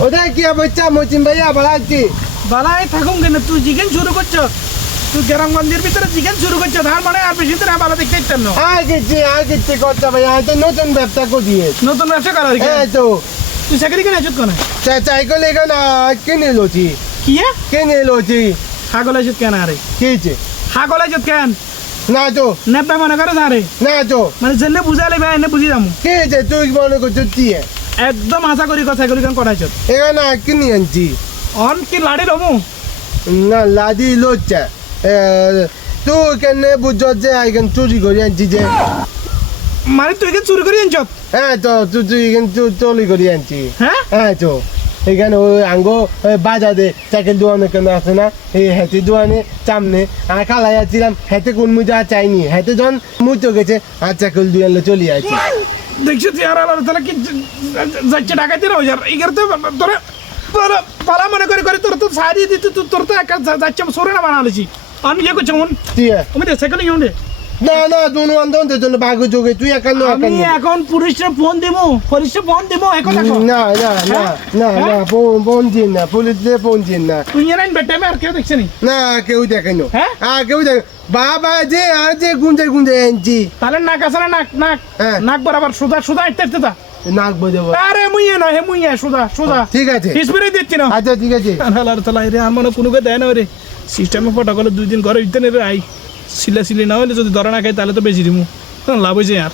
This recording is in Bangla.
ওটা কি বলছা মচিন ভাইয়া ভালো আছি বালাই থাকুন কেন তুই চিকেন শুরু করছ তুই গ্রামগঞ্জের ভিতরে চিকেন শুরু করছ তার মানে আর বেশি দিন ভালো দেখতে ইচ্ছেন না আগেছি কথা ভাইয়া তো নতুন ব্যবসা করি নতুন ব্যবসা করা হ্যাঁ তো তুই চাকরি কেন আছো কেন চাইকল এখানে কিনে লোছি কি কিনে লোছি হাগল আছো কেন আরে কিছে হাগল আছো কেন না তো নেপা মনে করে না রে না তো মানে জেনে বুঝালে ভাই এনে বুঝি যাবো কিছে তুই মনে করছিস কি একদম আশা করি কথা এগুলি কেন করাইছ এখানে কিনে আনছি অন কি লাড়ি রমু না লাদি লোচা তুই কেন বুঝছ যে এখানে চুরি করে আনছি যে মানে তুই কি চুরি করে আনছ হ্যাঁ তো তুই এখানে চুরি করে আনছি হ্যাঁ হ্যাঁ তো এখানে ওই আঙ্গো বাজারে সাইকেল দোকানে কেন আছে না এই হেঁটে দোকানে সামনে আর খালাই যাচ্ছিলাম হেঁটে কোন মুজা চাইনি হেঁটে যখন মুচো গেছে আর সাইকেল দোকানে চলে আসছি দেখছি তুই আর তাহলে কি যাচ্ছে ডাকাইতে না ওই এগার তো তোরা পালা মনে করে করে তোর তো সারি দিতে তোর তো একা যাচ্ছে সরে না বানালেছি আমি ইয়ে করছি মন তুই আমি সাইকেল ইয়ে উঠে না না দুনো আন্দোলন জন্য ভাগ্য যোগে তুই একান্ন আমি এখন পুলিশে ফোন দিব পুলিশে ফোন দিব এখন দেখো না না না না না ফোন দিন না পুলিশে ফোন দিন না তুই এর বেটে আর কেউ দেখছে নি না কেউ দেখাইনো হ্যাঁ কেউ দেখ বাবা যে আর যে গুঞ্জে গুঞ্জে আনছি তাহলে নাক আছে না নাক নাক হ্যাঁ। নাক বরাবর সুদা সুদা ইত্যাদি তা নাক বোঝাবো আরে মুইয়ে নয় হে মুইয়ে সুদা সুদা ঠিক আছে স্প্রে দিচ্ছি না আচ্ছা ঠিক আছে আল্লাহর তালা রে আর মনে কোনো দেয় না রে সিস্টেমে ফটো করলে 2 দিন ঘরে দিতে রে আই সিলা সিলি না হলে যদি ধরা না খাই তাহলে তো বেশি দিমু লাভ হয়েছে আর